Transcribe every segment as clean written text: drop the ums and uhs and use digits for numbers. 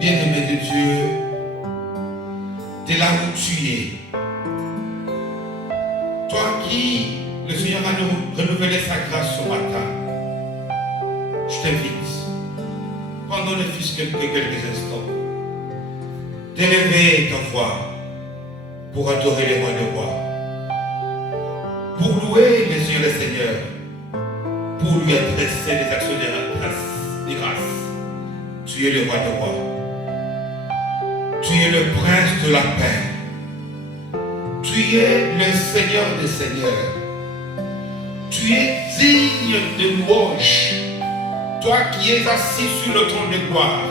Bien-aimé de Dieu, de là où tu es, toi qui, le Seigneur a renouvelé sa grâce ce matin, je t'invite, pendant ne fût-ce que quelques instants, d'élever ta voix pour adorer les rois des rois, pour louer le Seigneur des seigneurs, pour lui adresser des actions de grâce. Tu es le roi des rois. Tu es le prince de la paix. Tu es le Seigneur des seigneurs. Tu es digne de louange. Toi qui es assis sur le trône de gloire.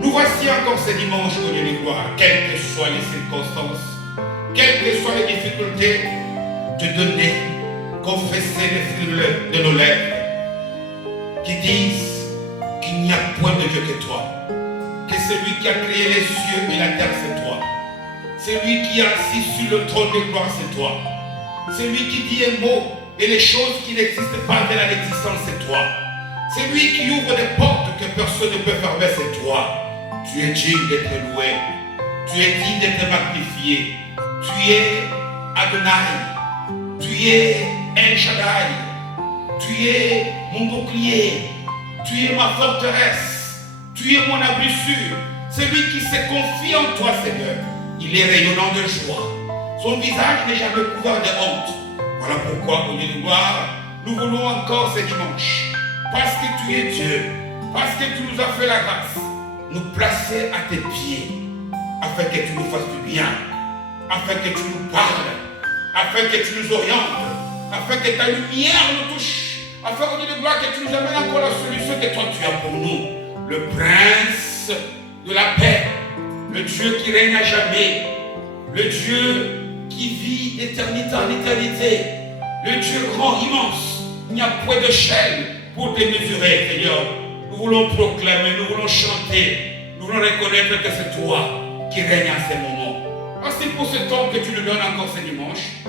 Nous voici encore ce dimanche au lieu de gloire. Quelles que soient les circonstances, quelles que soient les difficultés, te donner, confesser les fruits de nos lèvres qui disent qu'il n'y a point de Dieu que toi. Que celui qui a créé les cieux et la terre, c'est toi. Celui qui est assis sur le trône de gloire, c'est toi. Celui qui dit un mot et les choses qui n'existent pas viennent à l'existence, c'est toi. Celui qui ouvre des portes que personne ne peut fermer, c'est toi. Tu es digne d'être loué. Tu es digne d'être magnifié. Tu es Adonai. Tu es El Shaddai. Tu es mon bouclier. Tu es ma forteresse. Tu es mon abri sûr. Celui qui se confie en toi, Seigneur, il est rayonnant de joie. Son visage n'est jamais couvert de honte. Voilà pourquoi, au lieu de gloire, nous voulons encore ce dimanche, parce que tu es Dieu, parce que tu nous as fait la grâce, nous placer à tes pieds, afin que tu nous fasses du bien, afin que tu nous parles, afin que tu nous orientes, afin que ta lumière nous touche, afin, au lieu de gloire, que tu nous amènes encore la solution que toi tu as pour nous. Le prince de la paix, le Dieu qui règne à jamais, le Dieu qui vit d'éternité en éternité, le Dieu grand, immense. Il n'y a point d'échelle pour te mesurer, Seigneur. Nous voulons proclamer, nous voulons chanter, nous voulons reconnaître que c'est toi qui règne à ces moments. Merci pour ce temps que tu nous donnes encore ce dimanche,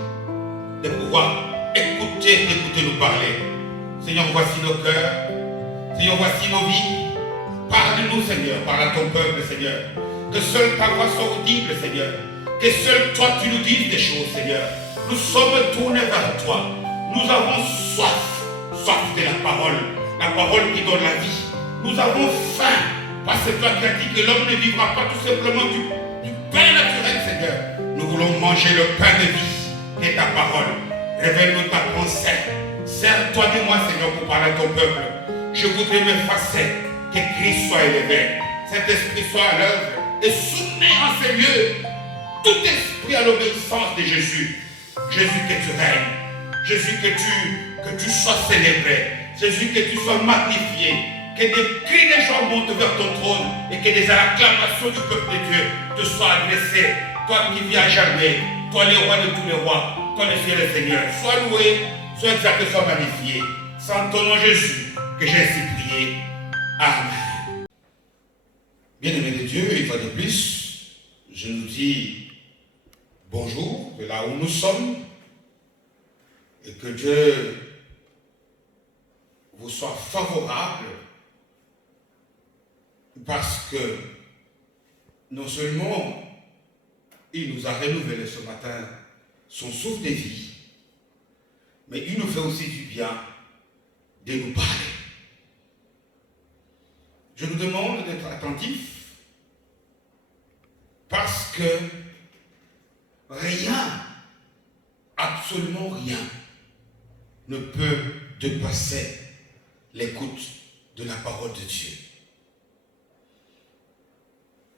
de pouvoir écouter nous parler. Seigneur, voici nos cœurs, Seigneur, voici nos vies. Parle-nous, Seigneur, parle à ton peuple, Seigneur. Que seule ta voix soit audible, Seigneur. Que seul toi tu nous dises des choses, Seigneur. Nous sommes tournés vers toi. Nous avons soif de la parole qui donne la vie. Nous avons faim, parce que toi tu as dit que l'homme ne vivra pas tout simplement du pain naturel, Seigneur. Nous voulons manger le pain de vie, qui est ta parole. Révèle-nous ta pensée. Sers-toi de moi, Seigneur, pour parler à ton peuple. Je voudrais m'effacer. Que Christ soit élevé, cet esprit soit à l'œuvre et soumets en ces lieux tout esprit à l'obéissance de Jésus. Jésus, que tu règnes. Jésus, que tu sois célébré. Jésus, que tu sois magnifié. Que des cris de joie montent vers ton trône et que des acclamations du peuple de Dieu te soient adressées. Toi qui vis à jamais, toi le roi de tous les rois, toi le Seigneur des seigneurs. Sois loué, sois exalté, sois magnifié. C'est en ton nom Jésus que j'ai ainsi prié. Amen. Bien-aimés de Dieu, une fois de plus, je nous dis bonjour de là où nous sommes et que Dieu vous soit favorable parce que non seulement il nous a renouvelé ce matin son souffle de vie, mais il nous fait aussi du bien de nous parler. Je nous demande d'être attentifs parce que rien, absolument rien, ne peut dépasser l'écoute de la parole de Dieu.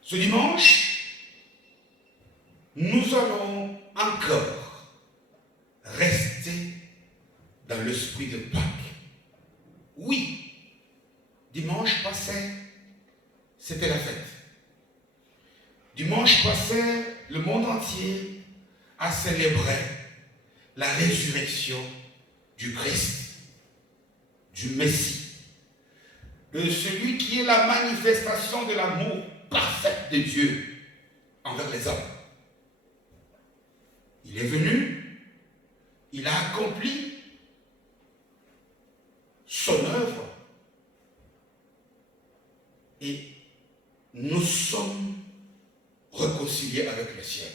Ce dimanche, nous allons encore rester dans l'esprit de Pâques. Oui, dimanche passé, c'était la fête. Dimanche passé, le monde entier a célébré la résurrection du Christ, du Messie, de celui qui est la manifestation de l'amour parfait de Dieu envers les hommes. Il est venu, il a accompli son œuvre et nous sommes réconciliés avec le ciel.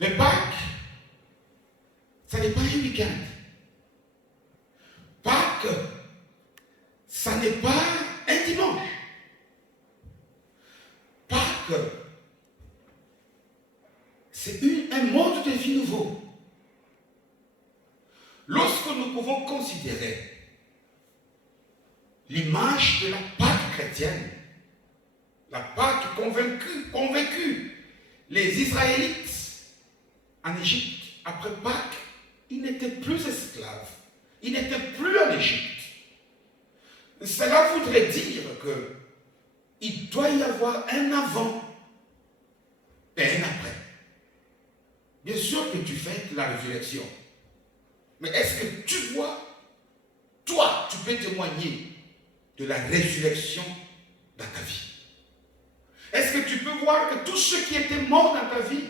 Mais Pâques, ça n'est pas un week-end. Pâques, ça n'est pas un dimanche. Pâques, c'est un mode de vie nouveau. Lorsque nous pouvons considérer l'image de la Pâque chrétienne, la Pâque convaincue, les Israélites en Égypte, après Pâques, ils n'étaient plus esclaves, ils n'étaient plus en Égypte. Cela voudrait dire qu'il doit y avoir un avant et un après. Bien sûr que tu fais la résurrection, mais est-ce que tu vois, toi, tu peux témoigner de la résurrection dans ta vie? Est-ce que tu peux voir que tous ceux qui étaient morts dans ta vie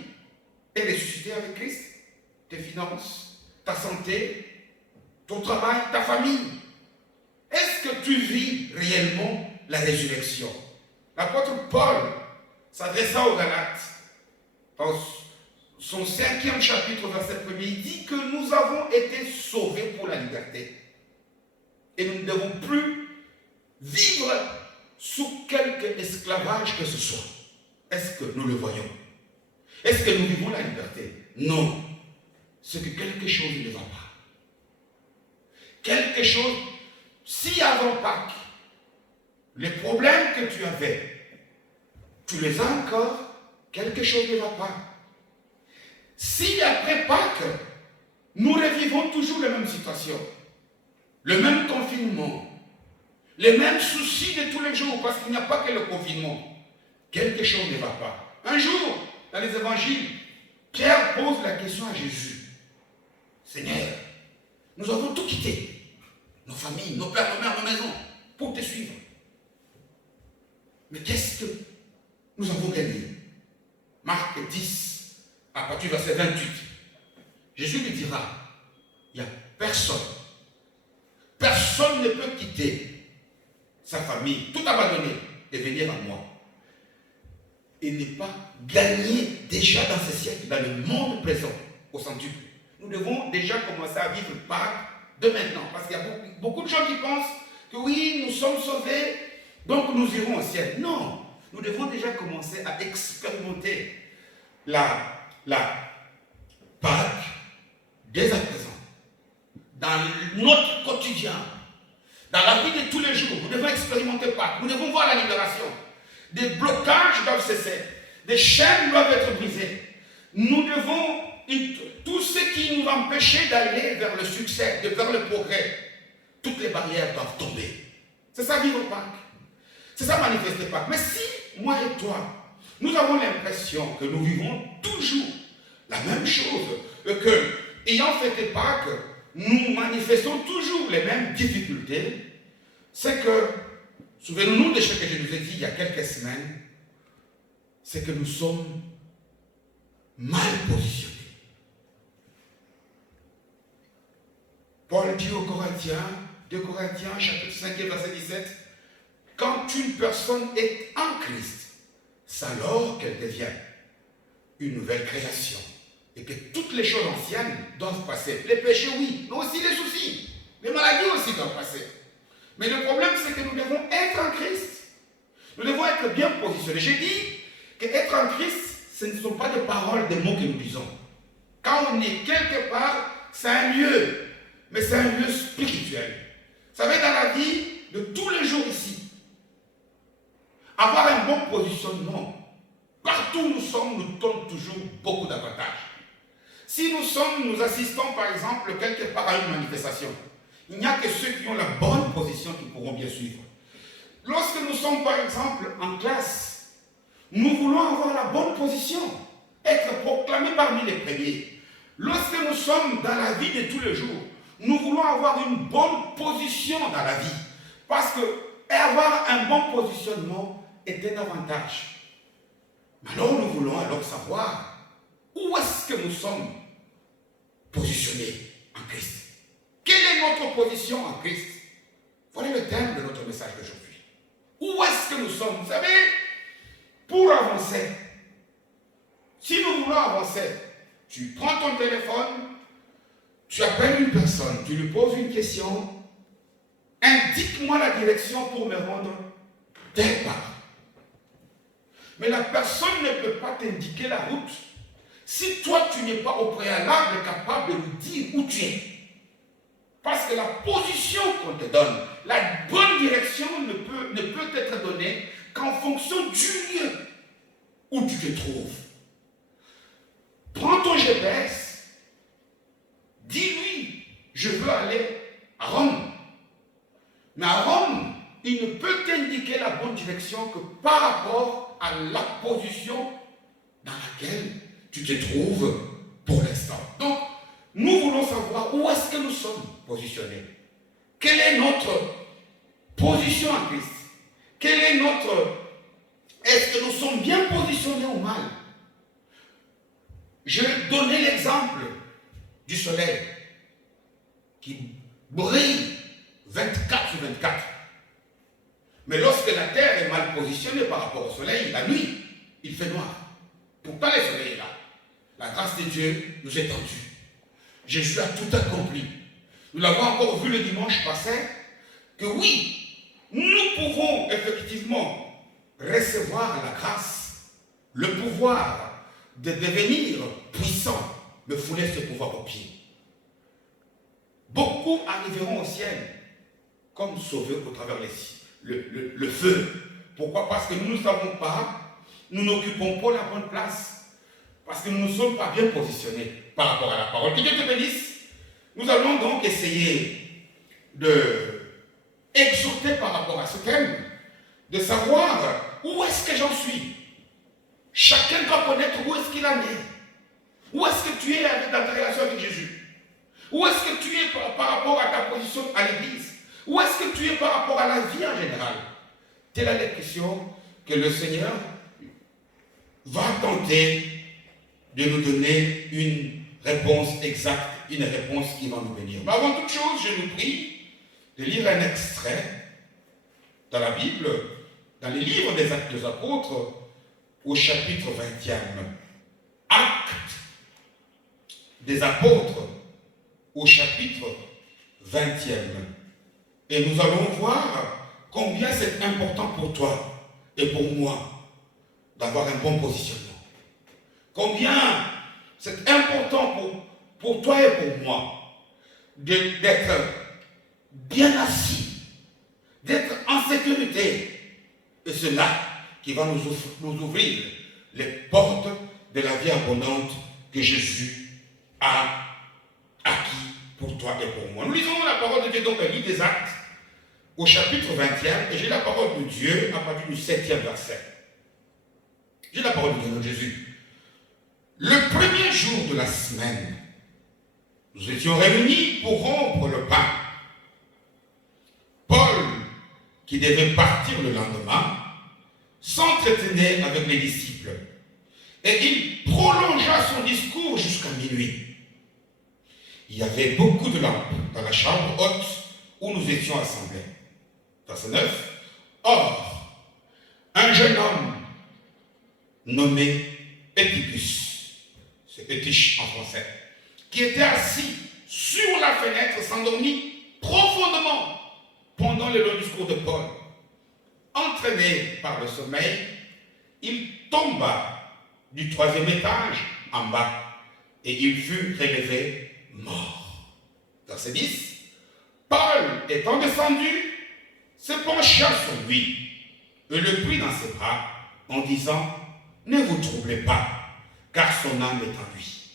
est ressuscité avec Christ? Tes finances, ta santé, ton travail, ta famille. Est-ce que tu vis réellement la résurrection? L'apôtre Paul s'adressa aux Galates, dans son 5e chapitre, verset 1er, il dit que nous avons été sauvés pour la liberté. Et nous ne devons plus vivre sous quelque esclavage que ce soit. Est-ce que nous le voyons? Est-ce que nous vivons la liberté? Non. C'est que quelque chose ne va pas. Quelque chose, si avant Pâques, les problèmes que tu avais, tu les as encore, quelque chose ne va pas. Si après Pâques, nous revivons toujours la même situation, le même confinement, les mêmes soucis de tous les jours, parce qu'il n'y a pas que le confinement, quelque chose ne va pas. Un jour, dans les évangiles, Pierre pose la question à Jésus. Seigneur, nous avons tout quitté, nos familles, nos pères, nos mères, nos maisons, pour te suivre. Mais qu'est-ce que nous avons gagné? Marc 10, à partir du verset 28. Jésus lui dira, il n'y a personne ne peut quitter sa famille, tout abandonner et venir à moi. Et n'est pas gagné déjà dans ce siècle, dans le monde présent, au centuple. Nous devons déjà commencer à vivre Pâques de maintenant. Parce qu'il y a beaucoup de gens qui pensent que oui, nous sommes sauvés, donc nous irons au ciel. Non, nous devons déjà commencer à expérimenter la Pâques dès à présent. Dans notre quotidien, dans la vie de tous les jours, nous devons expérimenter Pâques. Nous devons voir la libération. Des blocages doivent cesser. Des chaînes doivent être brisées. Nous devons, tout ce qui nous empêchait d'aller vers le succès, vers le progrès, toutes les barrières doivent tomber. C'est ça vivre Pâques. C'est ça manifester Pâques. Mais si, moi et toi, nous avons l'impression que nous vivons toujours la même chose, que, ayant fêté Pâques, nous manifestons toujours les mêmes difficultés, c'est que, souvenons-nous de ce que je nous ai dit il y a quelques semaines, c'est que nous sommes mal positionnés. Paul dit aux Corinthiens, 2 Corinthiens, chapitre 5, verset 17, quand une personne est en Christ, c'est alors qu'elle devient une nouvelle création. Et que toutes les choses anciennes doivent passer. Les péchés, oui, mais aussi les soucis. Les maladies aussi doivent passer. Mais le problème, c'est que nous devons être en Christ. Nous devons être bien positionnés. J'ai dit qu'être en Christ, ce ne sont pas des paroles, des mots que nous disons. Quand on est quelque part, c'est un lieu, mais c'est un lieu spirituel. Vous savez, dans la vie de tous les jours ici, avoir un bon positionnement, partout où nous sommes, nous donne toujours beaucoup d'avantages. Si nous assistons par exemple quelque part à une manifestation, il n'y a que ceux qui ont la bonne position qui pourront bien suivre. Lorsque nous sommes par exemple en classe, nous voulons avoir la bonne position, être proclamés parmi les premiers. Lorsque nous sommes dans la vie de tous les jours, nous voulons avoir une bonne position dans la vie. Parce que avoir un bon positionnement est un avantage. Alors nous voulons alors savoir où est-ce que nous sommes positionnés en Christ. Quelle est notre position en Christ? Voilà le thème de notre message d'aujourd'hui. Où est-ce que nous sommes? Vous savez, pour avancer, si nous voulons avancer, tu prends ton téléphone, tu appelles une personne, tu lui poses une question, indique-moi la direction pour me rendre telle part. Mais la personne ne peut pas t'indiquer la route si toi tu n'es pas au préalable capable de lui dire où tu es. Parce que la position qu'on te donne, la bonne direction ne peut être donnée qu'en fonction du lieu où tu te trouves. Prends ton GPS, dis-lui, je veux aller à Rome. Mais à Rome, il ne peut t'indiquer la bonne direction que par rapport à la position dans laquelle tu te trouves pour l'instant. Donc, nous voulons savoir où est-ce que nous sommes positionnés. Quelle est notre position en Christ? Quelle est notre... Est-ce que nous sommes bien positionnés ou mal? Je vais donner l'exemple du soleil qui brille 24 sur 24. Mais lorsque la terre est mal positionnée par rapport au soleil, la nuit, il fait noir. Pourtant, le soleil est là. La grâce de Dieu nous est tendue. Jésus a tout accompli. Nous l'avons encore vu le dimanche passé, que oui, nous pouvons effectivement recevoir la grâce, le pouvoir de devenir puissant, me fouler ce pouvoir aux pieds. Beaucoup arriveront au ciel comme sauvés au travers le feu. Pourquoi? Parce que nous ne savons pas, nous n'occupons pas la bonne place. Parce que nous ne sommes pas bien positionnés par rapport à la parole. Que Dieu te bénisse. Nous allons donc essayer de exhorter par rapport à ce thème, de savoir où est-ce que j'en suis. Chacun doit connaître où est-ce qu'il en est. Où est-ce que tu es dans ta relation avec Jésus? Où est-ce que tu es par rapport à ta position à l'église? Où est-ce que tu es par rapport à la vie en général? Telle est la question que le Seigneur va tenter de nous donner une réponse exacte, une réponse qui va nous bénir. Mais avant toute chose, je nous prie de lire un extrait dans la Bible, dans les livres des Actes des Apôtres, au chapitre 20e. Actes des Apôtres, au chapitre 20e. Et nous allons voir combien c'est important pour toi et pour moi d'avoir un bon positionnement. Combien c'est important pour toi et pour moi d'être bien assis, d'être en sécurité. Et c'est là qui va nous ouvrir les portes de la vie abondante que Jésus a acquis pour toi et pour moi. Nous lisons la parole de Dieu dans le livre des Actes, au chapitre 20e, et j'ai la parole de Dieu à partir du 7e verset. J'ai la parole de Dieu, Jésus. Le premier jour de la semaine, nous étions réunis pour rompre le pain. Paul, qui devait partir le lendemain, s'entretenait avec les disciples et il prolongea son discours jusqu'à minuit. Il y avait beaucoup de lampes dans la chambre haute où nous étions assemblés. Verset 9. Or, un jeune homme nommé Eutychus, c'est Eutyche en français, qui était assis sur la fenêtre s'endormit profondément pendant le long discours de Paul. Entraîné par le sommeil, il tomba du 3e étage en bas et il fut relevé mort. Verset 10. Paul, étant descendu, se pencha sur lui et le prit dans ses bras en disant, ne vous troublez pas, car son âme est en lui.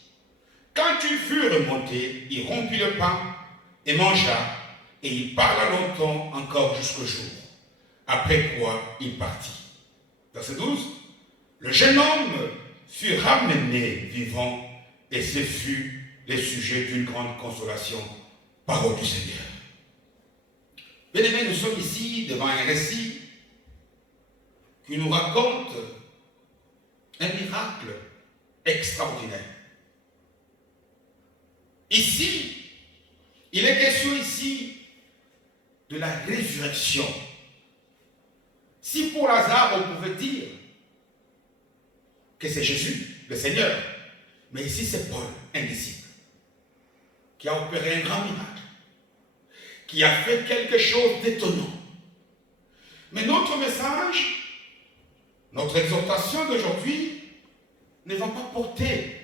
Quand il fut remonté, il rompit le pain et mangea, et il parla longtemps encore jusqu'au jour, après quoi il partit. Verset 12. Le jeune homme fut ramené vivant, et ce fut le sujet d'une grande consolation, parole du Seigneur. Bien-aimés, nous sommes ici devant un récit qui nous raconte un miracle extraordinaire. Ici, il est question ici de la résurrection. Si pour Lazare on pouvait dire que c'est Jésus, le Seigneur, mais ici c'est Paul, un disciple, qui a opéré un grand miracle, qui a fait quelque chose d'étonnant. Mais notre message, notre exhortation d'aujourd'hui ne va pas porter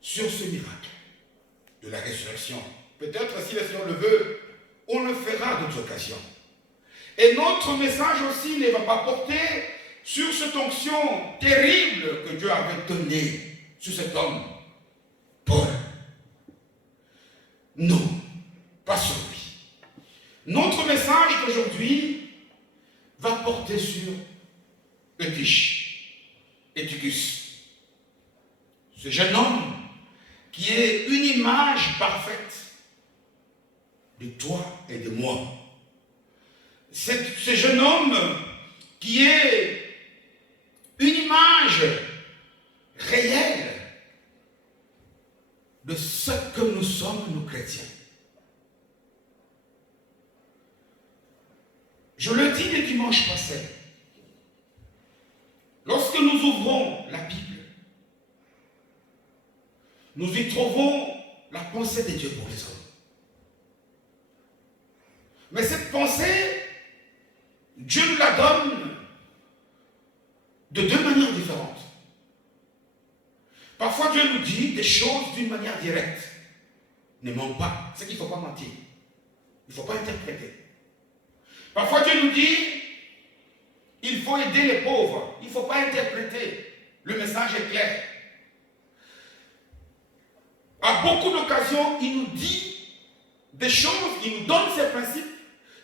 sur ce miracle de la résurrection. Peut-être, si le Seigneur le veut, on le fera d'autres occasions. Et notre message aussi ne va pas porter sur cette onction terrible que Dieu avait donnée sur cet homme, Paul. Non, pas sur lui. Notre message d'aujourd'hui va porter sur Eutychus, ce jeune homme qui est une image parfaite de toi et de moi. Ce jeune homme qui est une image réelle de ce que nous sommes, nous chrétiens. Je le dis le dimanche passé, lorsque nous ouvrons la Bible, nous y trouvons la pensée de Dieu pour les hommes. Mais cette pensée, Dieu nous la donne de deux manières différentes. Parfois, Dieu nous dit des choses d'une manière directe. Ne mens pas. C'est qu'il ne faut pas mentir. Il ne faut pas interpréter. Parfois, Dieu nous dit il faut aider les pauvres. Il ne faut pas interpréter. Le message est clair. À beaucoup d'occasions, il nous dit des choses, il nous donne ses principes,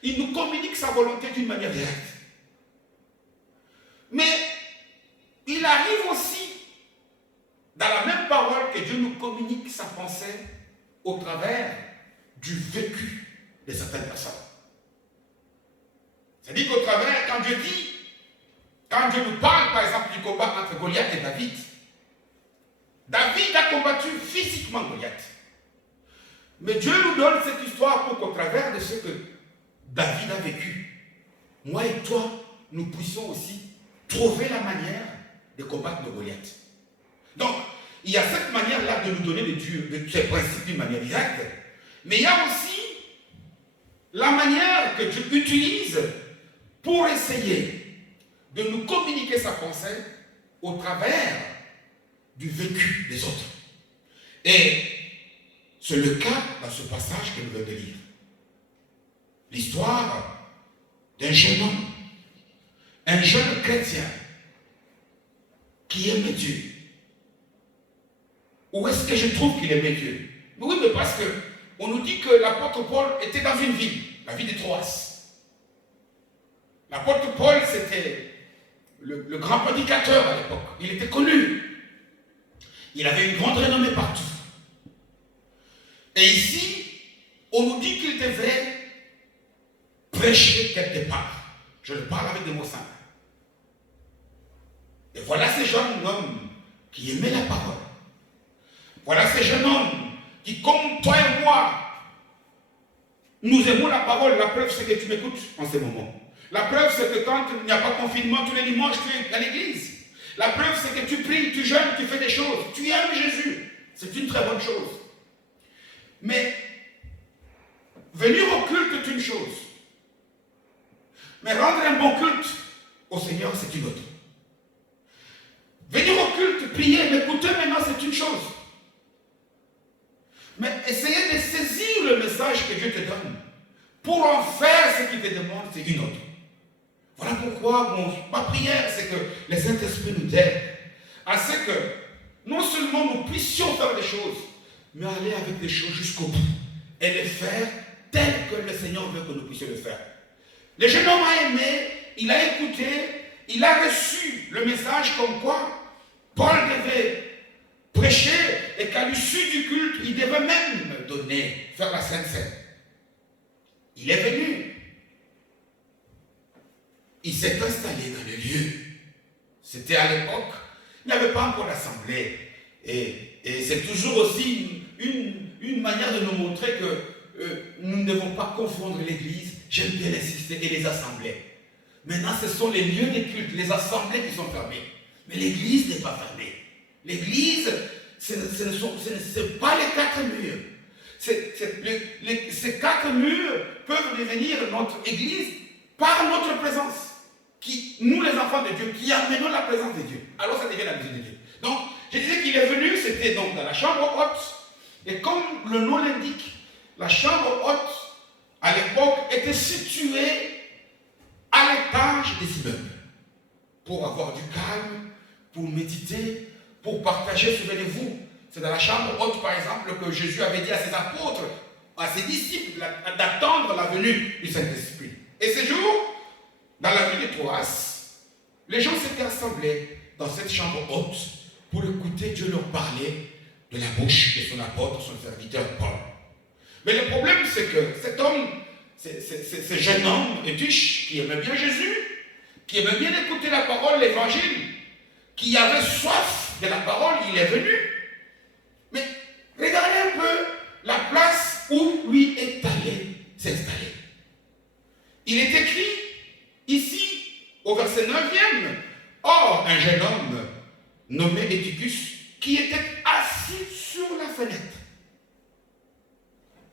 il nous communique sa volonté d'une manière directe. Mais il arrive aussi, dans la même parole, que Dieu nous communique sa pensée au travers du vécu de certaines personnes. C'est-à-dire qu'au travers, quand Dieu nous parle, par exemple, du combat entre Goliath et David, David a combattu physiquement Goliath. Mais Dieu nous donne cette histoire pour qu'au travers de ce que David a vécu, moi et toi, nous puissions aussi trouver la manière de combattre nos Goliath. Donc, il y a cette manière-là de nous donner de ces principes d'une manière directe, mais il y a aussi la manière que Dieu utilise pour essayer de nous communiquer sa pensée au travers du vécu des autres. Et c'est le cas dans ce passage que nous venons de lire. L'histoire d'un jeune homme, un jeune chrétien qui aimait Dieu. Où est-ce que je trouve qu'il aimait Dieu? Oui, mais parce qu'on nous dit que l'apôtre Paul était dans une ville, la ville de Troas. L'apôtre Paul, c'était le grand prédicateur à l'époque. Il était connu. Il avait une grande renommée partout. Et ici, on nous dit qu'il devait prêcher quelque part. Je le parle avec des mots simples. Et voilà ce jeune homme qui aimait la parole. Voilà ce jeune homme qui, comme toi et moi, nous aimons la parole. La preuve, c'est que tu m'écoutes en ce moment. La preuve, c'est que quand il n'y a pas de confinement, tous les dimanches, tu es à l'église. La preuve, c'est que tu pries, tu jeûnes, tu fais des choses. Tu aimes Jésus. C'est une très bonne chose. Mais venir au culte est une chose. Mais rendre un bon culte au Seigneur, c'est une autre. Venir au culte, prier, m'écouter maintenant, c'est une chose. Mais essayer de saisir le message que Dieu te donne pour en faire ce qu'il te demande, c'est une autre. Voilà pourquoi ma prière, c'est que le Saint-Esprit nous aide à ce que non seulement nous puissions faire des choses, mais aller avec des choses jusqu'au bout et les faire telles que le Seigneur veut que nous puissions le faire. Le jeune homme a aimé, il a écouté, il a reçu le message comme quoi Paul devait prêcher et qu'à l'issue du culte, il devait même donner, faire la Sainte Seine. Il est venu. Il s'est installé dans le lieu. C'était à l'époque, il n'y avait pas encore d'assemblée. Et c'est toujours aussi une manière de nous montrer que nous ne devons pas confondre l'église, j'aime bien l'insister, et les assemblées. Maintenant, ce sont les lieux de culte, les assemblées qui sont fermées. Mais l'église n'est pas fermée. L'église, ce n'est pas les quatre murs. Ces quatre murs peuvent devenir notre église par notre présence. Nous, les enfants de Dieu, qui amenons la présence de Dieu. Alors ça devient la maison de Dieu. Donc, je disais qu'il est venu, c'était donc dans la chambre haute. Et comme le nom l'indique, la chambre haute, à l'époque, était située à l'étage des immeubles. Pour avoir du calme, pour méditer, pour partager, souvenez-vous. C'est dans la chambre haute, par exemple, que Jésus avait dit à ses apôtres, à ses disciples, d'attendre la venue du Saint-Esprit. Et ce jour, dans la ville de Troas, les gens s'étaient assemblés dans cette chambre haute pour écouter Dieu leur parler de la bouche de son apôtre, son serviteur Paul. Mais le problème, c'est que cet homme, ce jeune homme, Eutyche, qui aimait bien Jésus, qui aimait bien écouter la parole, l'évangile, qui avait soif de la parole, il est venu. Mais regardez un peu la place où lui est allé s'installer. Il est écrit ici, au verset 9e, or, un jeune homme nommé Eutychus, qui était assis sur la fenêtre.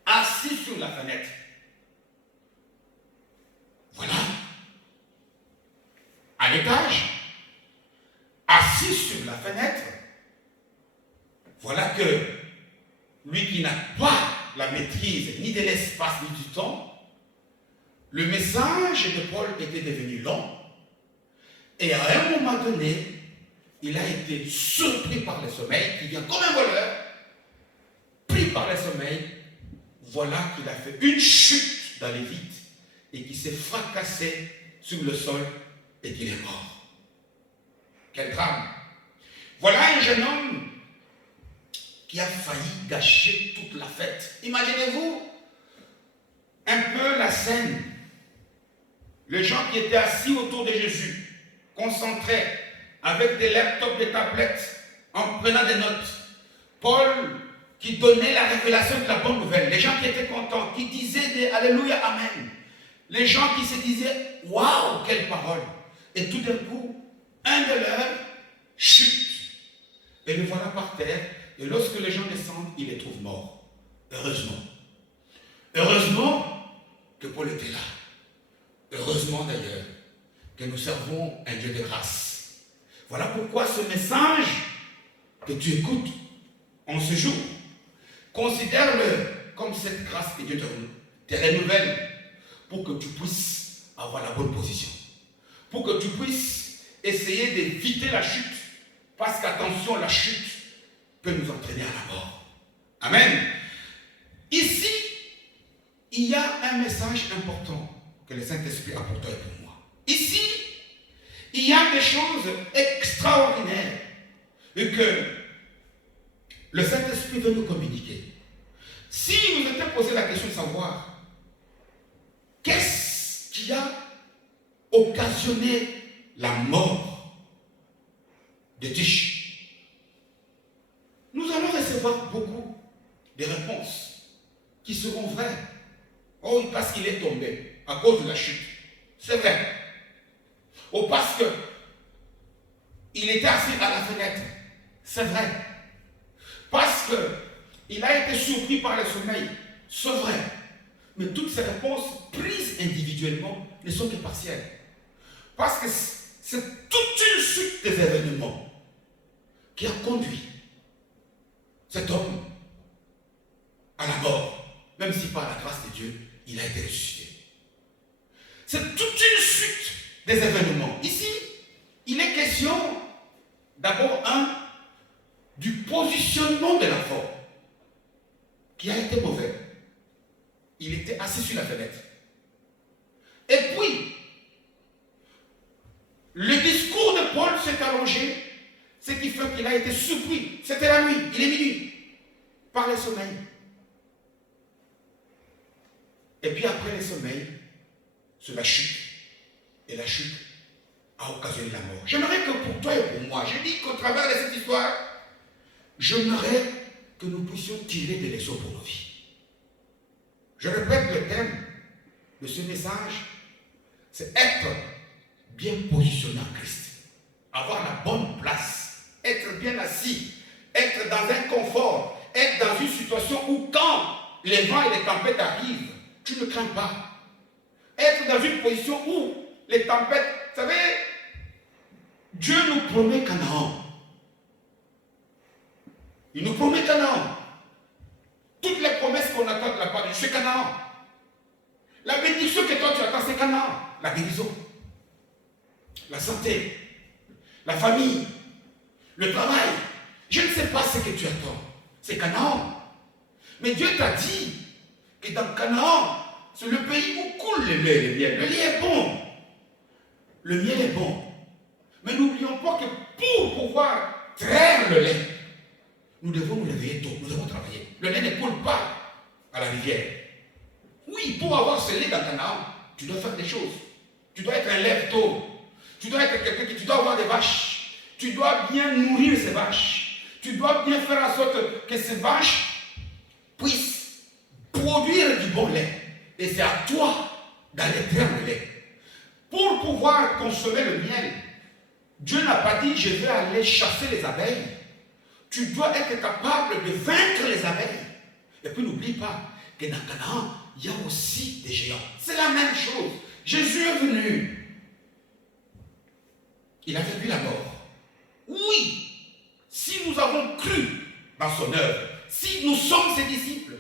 Assis sur la fenêtre. Voilà. À l'étage, assis sur la fenêtre, voilà que lui qui n'a pas la maîtrise ni de l'espace ni du temps, le message de Paul était devenu long, et à un moment donné, il a été surpris par le sommeil, qui vient comme un voleur, pris par le sommeil, voilà qu'il a fait une chute dans les vides, et qui s'est fracassé sur le sol, et qu'il est mort. Quel drame! Voilà un jeune homme qui a failli gâcher toute la fête. Imaginez-vous un peu la scène. Les gens qui étaient assis autour de Jésus, concentrés, avec des laptops, des tablettes, en prenant des notes. Paul qui donnait la révélation de la bonne nouvelle. Les gens qui étaient contents, qui disaient des Alléluia, Amen. Les gens qui se disaient, waouh, quelle parole. Et tout d'un coup, un de leurs chute. Et le voilà par terre. Et lorsque les gens descendent, ils les trouvent morts. Heureusement. Heureusement que Paul était là. Heureusement d'ailleurs que nous servons un Dieu de grâce. Voilà pourquoi ce message que tu écoutes en ce jour, considère-le comme cette grâce que Dieu te renouvelle pour que tu puisses avoir la bonne position. Pour que tu puisses essayer d'éviter la chute. Parce qu'attention, la chute peut nous entraîner à la mort. Amen. Ici, il y a un message important que le Saint-Esprit a pour toi et pour moi. Ici, il y a des choses extraordinaires et que le Saint-Esprit veut nous communiquer. Si vous étiez posé la question de savoir qu'est-ce qui a occasionné la mort de Tish, nous allons recevoir beaucoup de réponses qui seront vraies. Oh, parce qu'il est tombé à cause de la chute. C'est vrai. Oh, parce qu'il était assis à la fenêtre. C'est vrai. Parce qu'il a été surpris par le sommeil. C'est vrai. Mais toutes ces réponses prises individuellement ne sont que partielles. Parce que c'est toute une suite des événements qui a conduit cet homme à la mort, même si par la grâce de Dieu, il a été ressuscité. C'est toute une suite des événements. Ici, il est question d'abord du positionnement de l'enfant qui a été mauvais. Il était assis sur la fenêtre. Et puis, le discours de Paul s'est allongé, ce qui fait qu'il a été surpris. C'était la nuit, il est minuit, par le sommeil. Et puis après le sommeil, c'est la chute. Et la chute a occasionné la mort. J'aimerais que pour toi et pour moi, je dis qu'au travers de cette histoire, j'aimerais que nous puissions tirer des leçons pour nos vies. Je répète le thème de ce message, c'est être bien positionné en Christ. Avoir la bonne place, être bien assis, être dans un confort, être dans une situation où quand les vents et les tempêtes arrivent, tu ne crains pas. Être dans une position où les tempêtes, vous savez, Dieu nous promet Canaan. Il nous promet Canaan. Toutes les promesses qu'on attend de la part de Dieu, c'est Canaan. La bénédiction que toi tu attends, c'est Canaan. La guérison, la santé, la famille, le travail. Je ne sais pas ce que tu attends. C'est Canaan. Mais Dieu t'a dit que dans Canaan, c'est le pays où coule le lait et le miel. Le lait est bon. Le miel est bon. Mais n'oublions pas que pour pouvoir traire le lait, nous devons nous réveiller tôt, nous devons travailler. Le lait ne coule pas à la rivière. Oui, pour avoir ce lait dans Canaan, tu dois faire des choses. Tu dois être un lève-tôt. Tu dois être quelqu'un qui, tu dois avoir des vaches. Tu dois bien nourrir ces vaches. Tu dois bien faire en sorte que ces vaches puissent produire du bon lait. Et c'est à toi d'aller traire le lait. Pour pouvoir consommer le miel, Dieu n'a pas dit je vais aller chasser les abeilles. Tu dois être capable de vaincre les abeilles. Et puis n'oublie pas que dans Canaan, il y a aussi des géants. C'est la même chose. Jésus est venu. Il a vaincu la mort. Oui, si nous avons cru dans son œuvre, si nous sommes ses disciples,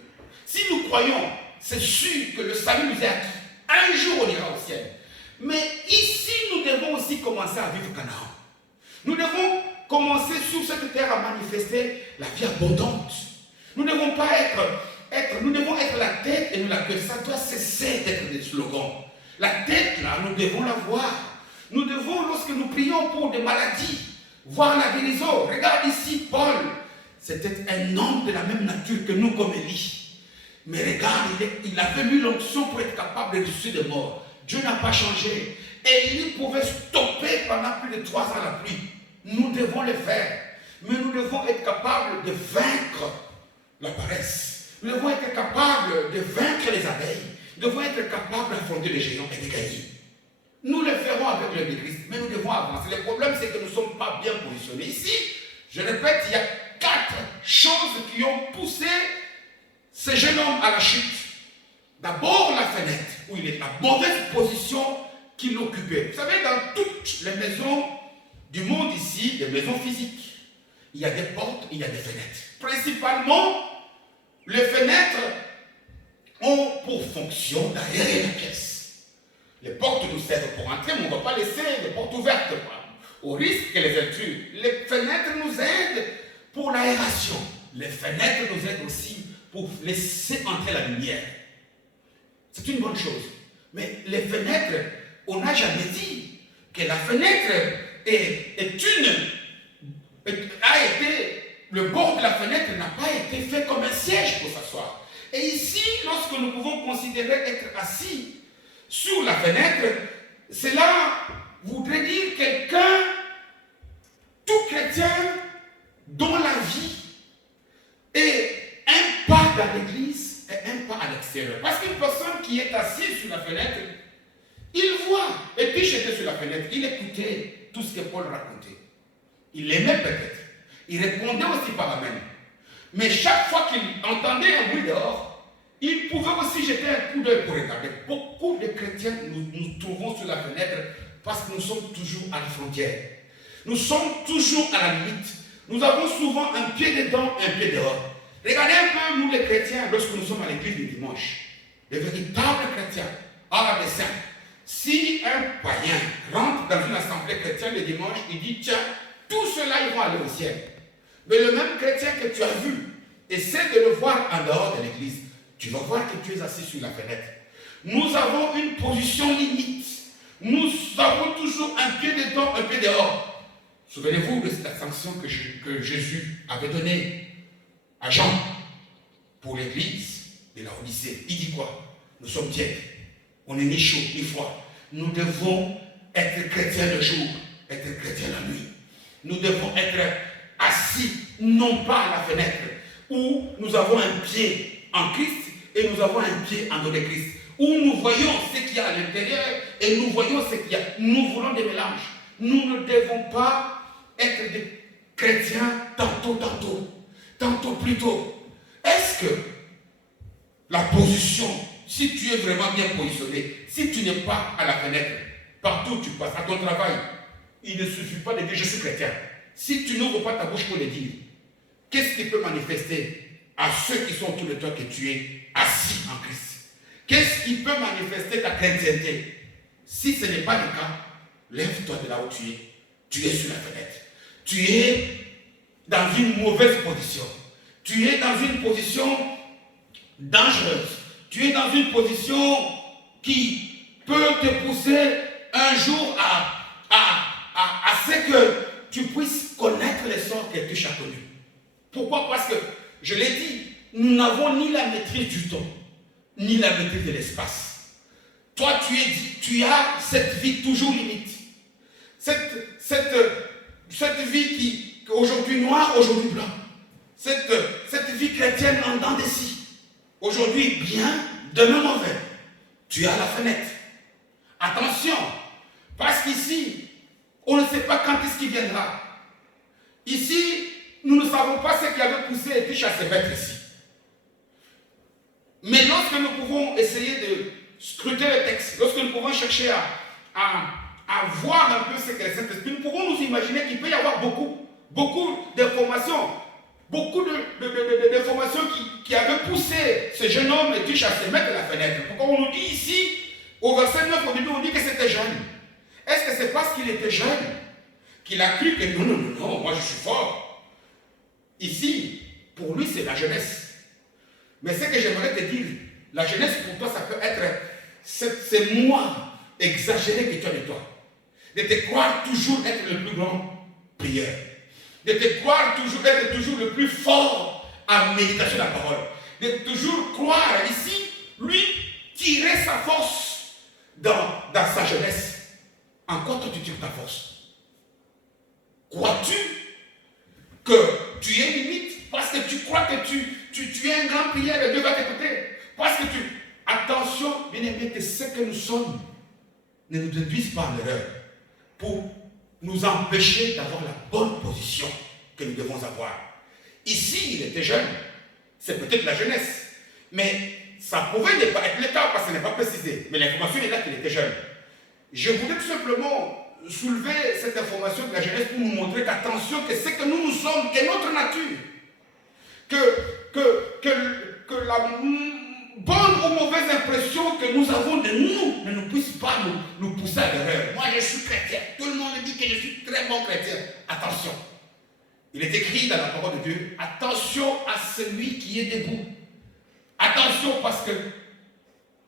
si nous croyons, c'est sûr que le salut nous est acquis. Un jour, on ira au ciel. Mais ici, nous devons aussi commencer à vivre Canaan. Nous devons commencer sur cette terre à manifester la vie abondante. Nous ne devons pas nous devons être la tête et nous la queue. Ça doit cesser d'être des slogans. La tête, là, nous devons la voir. Nous devons, lorsque nous prions pour des maladies, voir la guérison. Regarde ici, Paul. C'était un homme de la même nature que nous comme Élie. Mais regarde, il avait eu l'onction pour être capable de ressusciter des morts. Dieu n'a pas changé. Et il pouvait stopper pendant plus de 3 ans la pluie. Nous devons le faire. Mais nous devons être capables de vaincre la paresse. Nous devons être capables de vaincre les abeilles. Nous devons être capables d'affronter les géants et de gagner. Nous le ferons avec le Christ, mais nous devons avancer. Le problème, c'est que nous ne sommes pas bien positionnés. Ici, je répète, il y a 4 choses qui ont poussé ce jeune homme à la chute. D'abord, la fenêtre, où il est, la mauvaise position qu'il occupait. Vous savez, dans toutes les maisons du monde ici, des maisons physiques, il y a des portes, il y a des fenêtres. Principalement, les fenêtres ont pour fonction d'aérer la pièce. Les portes nous servent pour entrer, mais on ne va pas laisser les portes ouvertes, au risque que les intrus. Les fenêtres nous aident pour l'aération. Les fenêtres nous aident aussi pour laisser entrer la lumière. C'est une bonne chose. Mais les fenêtres, on n'a jamais dit que la fenêtre le bord de la fenêtre n'a pas été fait comme un siège pour s'asseoir. Et ici, lorsque nous pouvons considérer être assis sur la fenêtre, cela voudrait dire quelqu'un, tout chrétien, dont la vie est un pas dans l'église et un pas à l'extérieur. Parce qu'une personne qui est assise sur la fenêtre, il voit. Et puis j'étais sur la fenêtre, il écoutait tout ce que Paul racontait. Il l'aimait peut-être. Il répondait aussi par Amen. Mais chaque fois qu'il entendait un bruit dehors, il pouvait aussi jeter un coup d'œil pour regarder. Beaucoup de chrétiens nous trouvons sur la fenêtre parce que nous sommes toujours à la frontière. Nous sommes toujours à la limite. Nous avons souvent un pied dedans, un pied dehors. Regardez un peu, nous les chrétiens, lorsque nous sommes à l'église du dimanche. Les véritables chrétiens, des saints, Si un païen rentre dans une assemblée chrétienne le dimanche, il dit, tiens, tous ceux-là, ils vont aller au ciel. Mais le même chrétien que tu as vu, essaie de le voir en dehors de l'église. Tu vas voir que tu es assis sur la fenêtre. Nous avons une position limite. Nous avons toujours un pied dedans, un pied dehors. Souvenez-vous de la sanction que Jésus avait donnée à Jean pour l'église de la Odyssée. Il dit quoi? Nous sommes tièdes. On n'est ni chaud ni froid. Nous devons être chrétiens le jour, être chrétiens la nuit. Nous devons être assis, non pas à la fenêtre, où nous avons un pied en Christ et nous avons un pied en dehors de Christ. Où nous voyons ce qu'il y a à l'intérieur et nous voyons ce qu'il y a. Nous voulons des mélanges. Nous ne devons pas être des chrétiens tantôt plutôt. Est-ce que la position, si tu es vraiment bien positionné, si tu n'es pas à la fenêtre, partout où tu passes, à ton travail, il ne suffit pas de dire je suis chrétien. Si tu n'ouvres pas ta bouche pour le dire, qu'est-ce qui peut manifester à ceux qui sont tout le temps que tu es assis en Christ? Qu'est-ce qui peut manifester ta chrétienté? Si ce n'est pas le cas, lève-toi de là où tu es. Tu es sur la fenêtre. Tu es dans une mauvaise position. Tu es dans une position dangereuse. Tu es dans une position qui peut te pousser un jour à ce que tu puisses connaître les sorts que tu as connus. Pourquoi? Parce que, je l'ai dit, nous n'avons ni la maîtrise du temps, ni la maîtrise de l'espace. Toi, tu as cette vie toujours limite. Cette vie qui aujourd'hui noire, aujourd'hui blanc. Cette vie chrétienne en dents de scie. Aujourd'hui bien, demain mauvais. Tu es à la fenêtre. Attention, parce qu'ici, on ne sait pas quand est-ce qu'il viendra. Ici, nous ne savons pas ce qui avait poussé les fiches à se mettre ici. Mais lorsque nous pouvons essayer de scruter le texte, lorsque nous pouvons chercher à voir un peu ce qu'est le Saint-Esprit, nous pouvons nous imaginer qu'il peut y avoir beaucoup d'informations, beaucoup d'informations qui avaient poussé ce jeune homme, les fiches, à se mettre à la fenêtre. Pourquoi on nous dit ici, au verset 9, au début, on dit que c'était jeune. Est-ce que c'est parce qu'il était jeune qu'il a cru que non, moi je suis fort? Ici, pour lui, c'est la jeunesse. Mais ce que j'aimerais te dire, la jeunesse pour toi, ça peut être ces moi exagéré que tu as de toi. De te croire toujours être le plus grand prieur. De te croire toujours être toujours le plus fort en méditation de la parole. De toujours croire ici, lui, tirer sa force dans sa jeunesse. En quoi toi tu tires ta force? Crois-tu que tu es limite parce que tu crois que tu es un grand prieur et Dieu va t'écouter? Parce que attention, bien aimé, que ce que nous sommes ne nous déduisent pas en erreur pour nous empêcher d'avoir la bonne position que nous devons avoir. Ici, il était jeune, c'est peut-être la jeunesse, mais ça pouvait ne pas être le cas parce que ce n'est pas précisé, mais l'information est là qu'il était jeune. Je voulais tout simplement soulever cette information de la jeunesse pour nous montrer qu'attention, que ce que nous sommes, que notre nature, que la bonne ou mauvaise impression que nous avons de nous ne nous puisse pas nous pousser à l'erreur. Moi, je suis chrétien. Tout le monde dit que je suis très bon chrétien. Attention. Il est écrit dans la parole de Dieu, attention à celui qui est debout. Attention parce que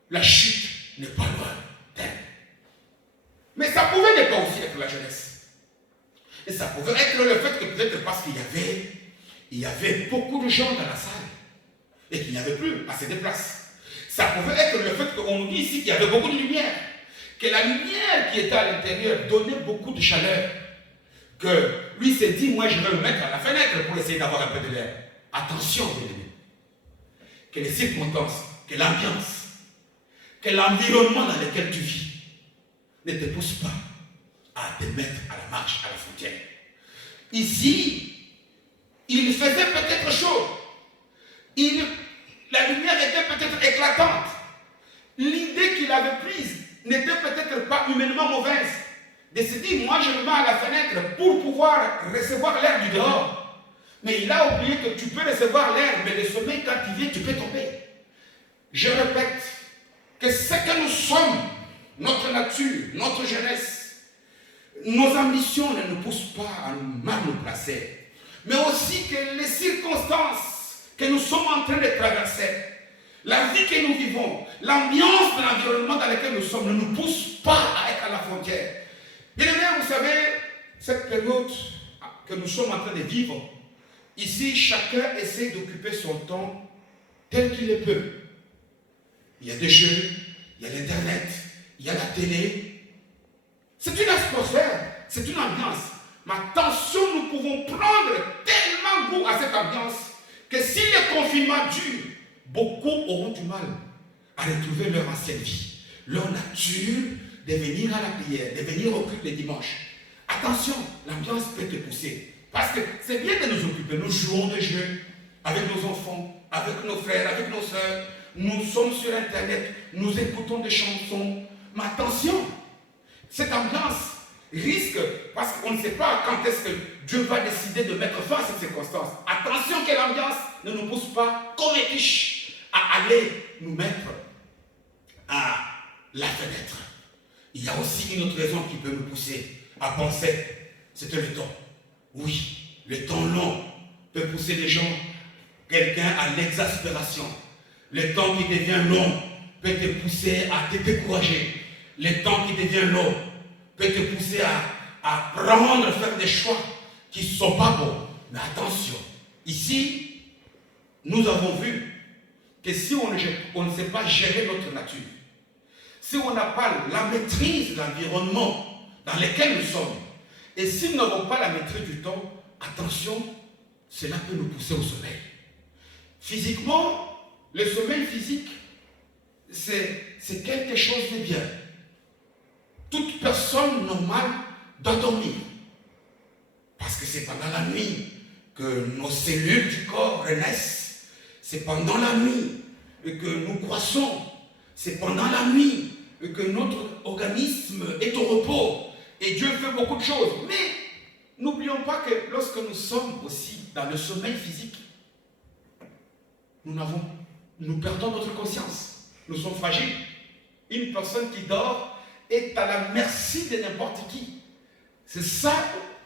la chute n'est pas loin d'elle. Mais ça pouvait ne pas aussi être la jeunesse. Et ça pouvait être le fait que peut-être parce qu'il y avait beaucoup de gens dans la salle et qu'il n'y avait plus assez de place. Ça pouvait être le fait qu'on nous dit ici qu'il y avait beaucoup de lumière. Que la lumière qui était à l'intérieur donnait beaucoup de chaleur. Que lui s'est dit, moi je vais me mettre à la fenêtre pour essayer d'avoir un peu de l'air. Attention, bien aimé. Que les circonstances, que l'ambiance, que l'environnement dans lequel tu vis ne te pousse pas à te mettre à la marche, à la frontière. Ici, il faisait peut-être chaud. La lumière était peut-être éclatante. L'idée qu'il avait prise n'était peut-être pas humainement mauvaise. De se dire, moi je me mets à la fenêtre pour pouvoir recevoir l'air du dehors. Mais il a oublié que tu peux recevoir l'air, mais le sommeil, quand il vient, tu peux tomber. Je répète que ce que nous sommes notre nature, notre jeunesse, nos ambitions ne nous poussent pas à mal nous placer, mais aussi que les circonstances que nous sommes en train de traverser, la vie que nous vivons, l'ambiance de l'environnement dans lequel nous sommes ne nous pousse pas à être à la frontière. Bien aimé, vous savez, cette période que nous sommes en train de vivre, ici, chacun essaie d'occuper son temps tel qu'il le peut. Il y a des jeux, il y a l'Internet, il y a la télé. C'est une atmosphère, c'est une ambiance. Mais attention, nous pouvons prendre tellement goût à cette ambiance que si le confinement dure, beaucoup auront du mal à retrouver leur ancienne vie, leur nature de venir à la prière, de venir au culte les dimanches. Attention, l'ambiance peut te pousser. Parce que c'est bien de nous occuper. Nous jouons des jeux avec nos enfants, avec nos frères, avec nos soeurs. Nous sommes sur Internet, nous écoutons des chansons. Mais attention, cette ambiance risque, parce qu'on ne sait pas quand est-ce que Dieu va décider de mettre fin à cette circonstance. Attention que l'ambiance ne nous pousse pas, comme les riches, à aller nous mettre à la fenêtre. Il y a aussi une autre raison qui peut nous pousser à penser, c'était le temps. Oui, le temps long peut pousser les gens, quelqu'un à l'exaspération. Le temps qui devient long peut te pousser à te décourager. Le temps qui devient long peut te pousser à faire des choix qui ne sont pas bons. Mais attention, ici, nous avons vu que si on ne sait pas gérer notre nature, si on n'a pas la maîtrise de l'environnement dans lequel nous sommes, et si nous n'avons pas la maîtrise du temps, attention, cela peut nous pousser au sommeil. Physiquement, le sommeil physique, c'est quelque chose de bien. Toute personne normale doit dormir. Parce que c'est pendant la nuit que nos cellules du corps renaissent. C'est pendant la nuit que nous croissons. C'est pendant la nuit que notre organisme est au repos. Et Dieu fait beaucoup de choses. Mais n'oublions pas que lorsque nous sommes aussi dans le sommeil physique, nous perdons notre conscience. Nous sommes fragiles. Une personne qui dort est à la merci de n'importe qui. C'est ça,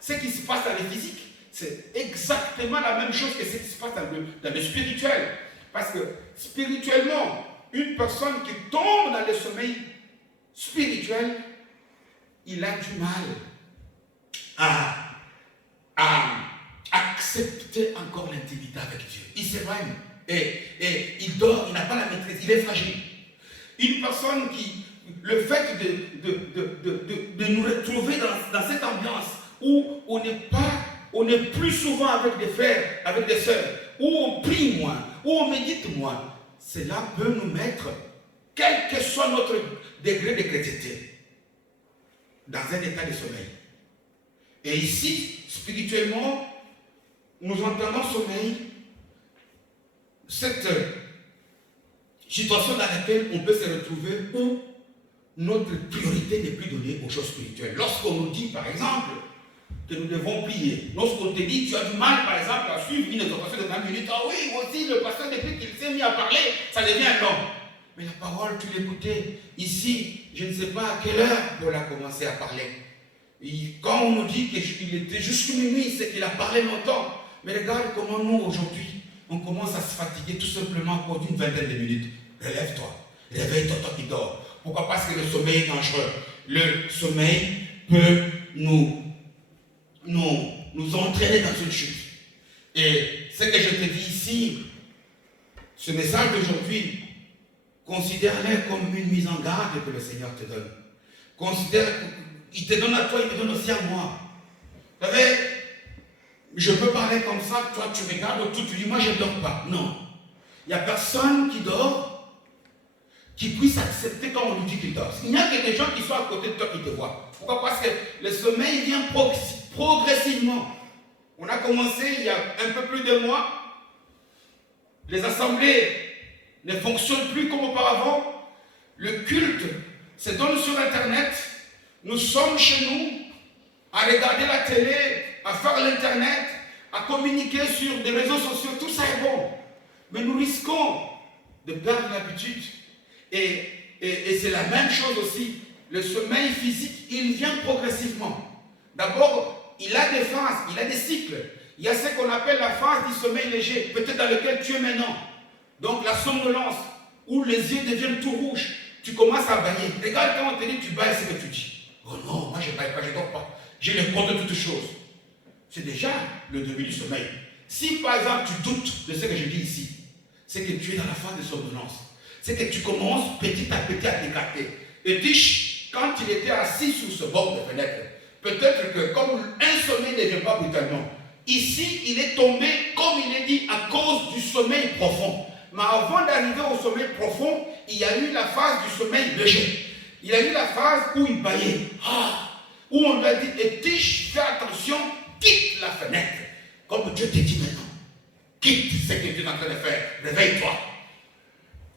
ce qui se passe dans le physique. C'est exactement la même chose que ce qui se passe dans le spirituel. Parce que spirituellement, une personne qui tombe dans le sommeil spirituel, il a du mal à accepter encore l'intimité avec Dieu. Il s'éloigne et il dort, il n'a pas la maîtrise, il est fragile. Une personne qui, le fait de nous retrouver dans cette ambiance où on n'est plus souvent avec des frères, avec des sœurs, où on prie moins, où on médite moins, cela peut nous mettre, quel que soit notre degré de chrétienté, dans un état de sommeil. Et ici, spirituellement, nous entendons sommeil, cette situation dans laquelle on peut se retrouver où notre priorité n'est plus donnée aux choses spirituelles. Lorsqu'on nous dit, par exemple, que nous devons prier, lorsqu'on te dit, tu as du mal, par exemple, à suivre une exhortation de 20 minutes, ah oui, moi aussi, le pasteur, depuis qu'il s'est mis à parler, ça devient long. Mais la parole, tu l'écoutais. Ici, je ne sais pas à quelle heure on a commencé à parler. Et quand on nous dit qu'il était jusqu'à minuit, c'est qu'il a parlé longtemps. Mais regarde comment nous, aujourd'hui, on commence à se fatiguer tout simplement à cause d'une vingtaine de minutes. Relève-toi. Réveille-toi, toi qui dors. Pourquoi? Parce que le sommeil est dangereux. Le sommeil peut nous entraîner dans une chute. Et ce que je te dis ici, ce message d'aujourd'hui, considère-le comme une mise en garde que le Seigneur te donne. Considère qu'il te donne à toi, il me donne aussi à moi. Vous savez, je peux parler comme ça, toi tu regardes tout, tu dis, moi je ne dors pas. Non. Il n'y a personne qui dort, qui puisse accepter quand on lui dit qu'il dort. Il n'y a que des gens qui sont à côté de toi qui te voient. Pourquoi? Parce que le sommeil vient progressivement. On a commencé il y a un peu plus de mois. Les assemblées ne fonctionnent plus comme auparavant. Le culte se donne sur Internet. Nous sommes chez nous à regarder la télé, à faire l'Internet, à communiquer sur des réseaux sociaux. Tout ça est bon. Mais nous risquons de perdre l'habitude. Et c'est la même chose aussi le sommeil physique, il vient progressivement. D'abord, il a des phases, il a des cycles. Il y a ce qu'on appelle la phase du sommeil léger, peut-être dans lequel tu es maintenant. Donc la somnolence, où les yeux deviennent tout rouges, tu commences à bailler. Regarde quand on te dit tu bailles, c'est que tu dis. Oh non, moi je ne baille pas, je ne dors pas. J'ai le compte de toutes choses. C'est déjà le début du sommeil. Si par exemple tu doutes de ce que je dis ici, c'est que tu es dans la phase de somnolence. C'est que tu commences petit à petit à t'écarter. Et Tish, quand il était assis sur ce bord de fenêtre, peut-être que comme un sommeil ne vient pas brutalement, ici il est tombé, comme il est dit, à cause du sommeil profond. Mais avant d'arriver au sommeil profond, il y a eu la phase du sommeil léger. Il y a eu la phase où il baillait. Où on lui a dit, et Tish, fais attention, quitte la fenêtre. Comme Dieu te dit maintenant. Quitte ce que tu es en train de faire. Réveille-toi.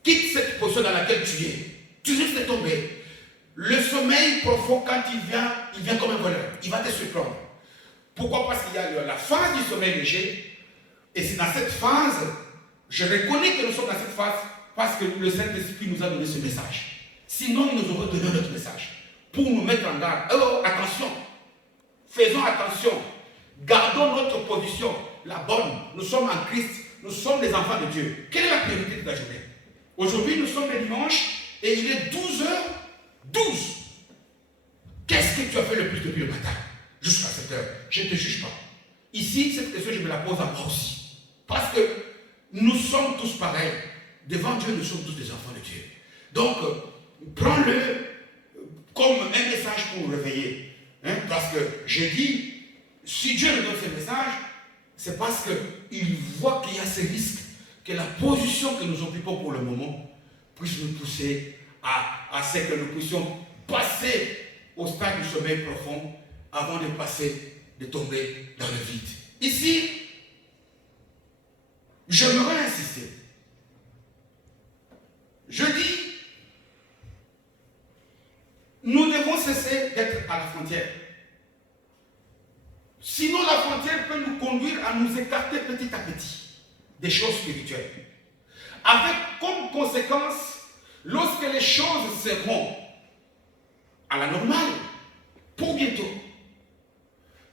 Quitte cette position dans laquelle tu es. Tu risques de tomber. Le sommeil profond, quand il vient comme un voleur. Il va te surprendre. Pourquoi? Parce qu'il y a la phase du sommeil léger. Et c'est dans cette phase, je reconnais que nous sommes dans cette phase parce que le Saint-Esprit nous a donné ce message. Sinon, il nous aurait donné notre message pour nous mettre en garde. Alors, attention. Faisons attention. Gardons notre position, la bonne. Nous sommes en Christ. Nous sommes des enfants de Dieu. Quelle est la priorité de la journée? Aujourd'hui, nous sommes le dimanche et il est 12h12. Qu'est-ce que tu as fait le plus depuis le matin jusqu'à cette heure? Je ne te juge pas. Ici, cette question, je me la pose à moi aussi. Parce que nous sommes tous pareils. Devant Dieu, nous sommes tous des enfants de Dieu. Donc, prends-le comme un message pour nous réveiller. Parce que je dis, si Dieu nous donne ce message, c'est parce qu'il voit qu'il y a ce risque que la position que nous occupons pour le moment puisse nous pousser à ce que nous puissions passer au stade du sommeil profond avant de tomber dans le vide. Ici, j'aimerais insister. Je dis, nous devons cesser d'être à la frontière. Sinon, la frontière peut nous conduire à nous écarter petit à petit des choses spirituelles. Avec comme conséquence, lorsque les choses seront à la normale, pour bientôt,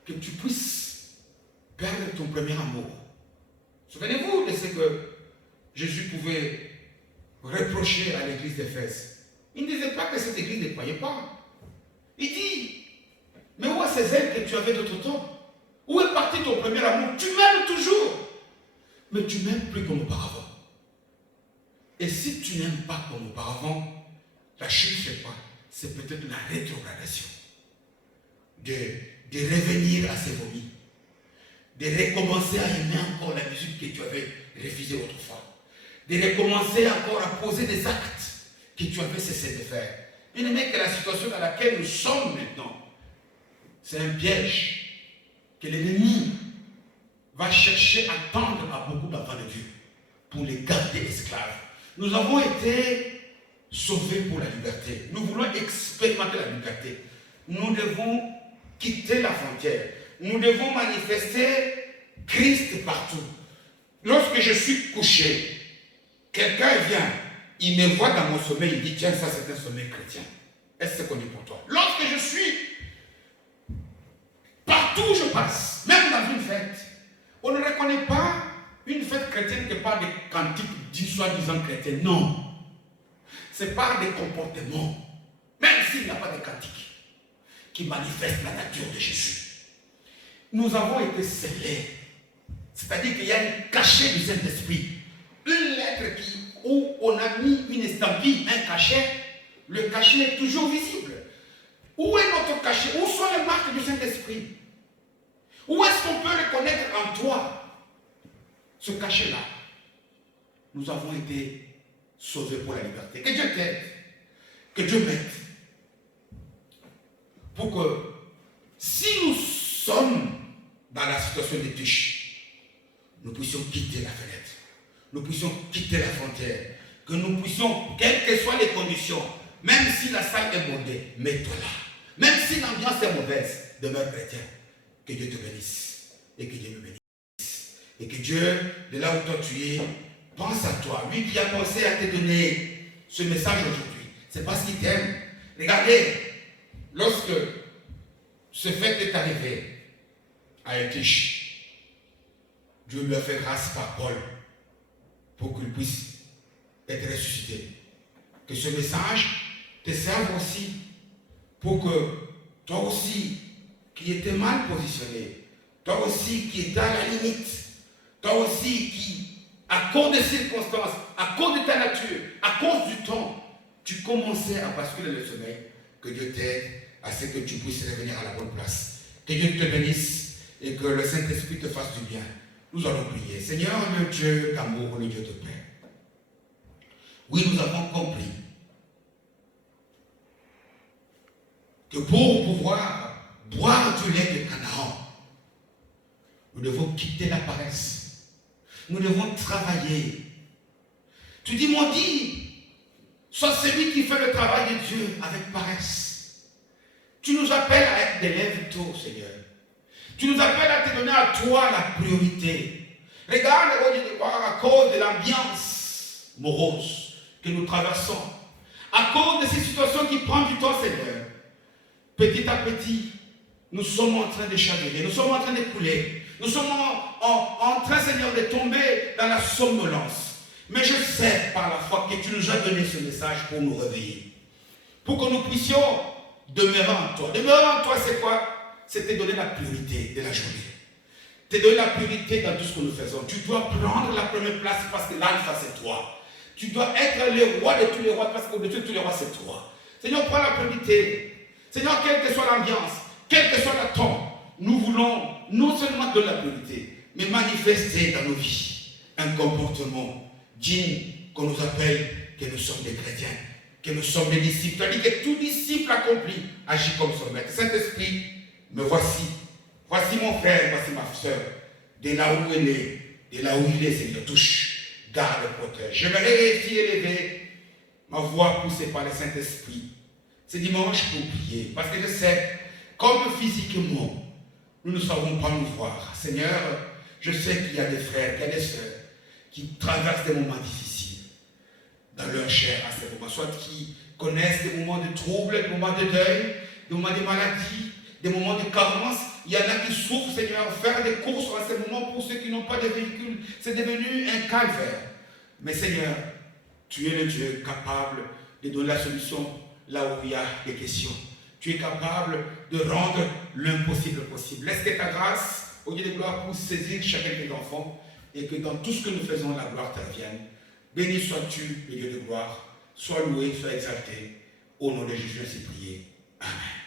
que tu puisses perdre ton premier amour. Souvenez-vous de ce que Jésus pouvait reprocher à l'église d'Éphèse. Il ne disait pas que cette église ne croyait pas. Il dit, mais où est ces ailes que tu avais d'autre temps? Où est parti ton premier amour? Tu m'aimes toujours, mais tu m'aimes plus comme auparavant. Et si tu n'aimes pas comme auparavant, la chute, c'est quoi? C'est peut-être la rétrogradation. De revenir à ses vomis. De recommencer à aimer encore la musique que tu avais refusée autrefois. De recommencer encore à poser des actes que tu avais cessé de faire. Bien aimé, que la situation dans laquelle nous sommes maintenant, c'est un piège que l'ennemi va chercher à tendre à beaucoup d'enfants de Dieu pour les garder esclaves. Nous avons été sauvés pour la liberté. Nous voulons expérimenter la liberté. Nous devons quitter la frontière. Nous devons manifester Christ partout. Lorsque je suis couché, quelqu'un vient, il me voit dans mon sommeil, il dit, tiens, ça c'est un sommeil chrétien. Est-ce qu'on est pour toi? Lorsque je suis partout où je passe, même dans une fête, on ne reconnaît pas une fête chrétienne qui parle des cantiques soi-disant chrétiens. Non. C'est par des comportements, même s'il n'y a pas de cantiques, qui manifestent la nature de Jésus. Nous avons été scellés. C'est-à-dire qu'il y a un cachet du Saint-Esprit. Une lettre où on a mis une estampille, un cachet, le cachet est toujours visible. Où est notre cachet? Où sont les marques du Saint-Esprit? Où est-ce qu'on peut reconnaître en toi ce cachet-là? Nous avons été sauvés pour la liberté. Que Dieu t'aide, que Dieu m'aide. Pour que si nous sommes dans la situation de Tish, nous puissions quitter la fenêtre, nous puissions quitter la frontière, que nous puissions, quelles que soient les conditions, même si la salle est bondée, mets-toi là. Même si l'ambiance est mauvaise, demeure chrétien. Que Dieu te bénisse et que Dieu me bénisse. Et que Dieu, de là où toi tu es, pense à toi. Lui qui a pensé à te donner ce message aujourd'hui, c'est parce qu'il t'aime. Regardez, lorsque ce fait est arrivé à Etiche, Dieu lui a fait grâce par Paul pour qu'il puisse être ressuscité. Que ce message te serve aussi pour que toi aussi, qui étais mal positionné, toi aussi qui étais à la limite, toi aussi qui, à cause des circonstances, à cause de ta nature, à cause du temps, tu commençais à basculer le sommeil, que Dieu t'aide à ce que tu puisses revenir à la bonne place. Que Dieu te bénisse et que le Saint-Esprit te fasse du bien. Nous allons prier. Seigneur, le Dieu d'amour, le Dieu de paix. Oui, nous avons compris que pour pouvoir boire du lait de Canaan, nous devons quitter la paresse. Nous devons travailler. Tu dis, mon dit, sois celui qui fait le travail de Dieu avec paresse. Tu nous appelles à être des lèvres tôt, Seigneur. Tu nous appelles à te donner à toi la priorité. Regarde, à cause de l'ambiance morose que nous traversons, à cause de ces situations qui prennent du temps, Seigneur, petit à petit, nous sommes en train de chavirer, nous sommes en train de couler, nous sommes en train, Seigneur, de tomber dans la somnolence. Mais je sais par la foi que tu nous as donné ce message pour nous réveiller, pour que nous puissions demeurer en toi. Demeurer en toi, c'est quoi? C'est te donner la priorité de la journée. Te donner la priorité dans tout ce que nous faisons. Tu dois prendre la première place parce que l'alpha, c'est toi. Tu dois être le roi de tous les rois parce qu'au-dessus de tous les rois, c'est toi. Seigneur, prends la priorité. Seigneur, quelle que soit l'ambiance, quel que soit le temps, nous voulons non seulement donner la priorité, mais manifester dans nos vies un comportement digne qu'on nous appelle que nous sommes des chrétiens, que nous sommes des disciples. C'est-à-dire que tout disciple accompli agit comme son maître. Saint-Esprit, me voici. Voici mon frère, voici ma soeur. De là où elle est, de là où il est, Seigneur, touche, garde, protège. J'aimerais réussir élever ma voix poussée par le Saint-Esprit. Ce dimanche pour prier, parce que je sais, comme physiquement, nous ne savons pas nous voir. Seigneur, je sais qu'il y a des frères, qu'il y a des sœurs qui traversent des moments difficiles dans leur chair à ces moments, soit qui connaissent des moments de troubles, des moments de deuil, des moments de maladie, des moments de carence. Il y en a qui souffrent, Seigneur, faire des courses à ces moments pour ceux qui n'ont pas de véhicule. C'est devenu un calvaire. Mais Seigneur, tu es le Dieu capable de donner la solution là où il y a des questions. Tu es capable de rendre l'impossible possible. Laisse que ta grâce, au Dieu de gloire, pour saisir chacun de tes enfants et que dans tout ce que nous faisons, la gloire te revienne. Béni sois-tu, le Dieu de gloire. Sois loué, sois exalté. Au nom de Jésus, ainsi prié. Amen.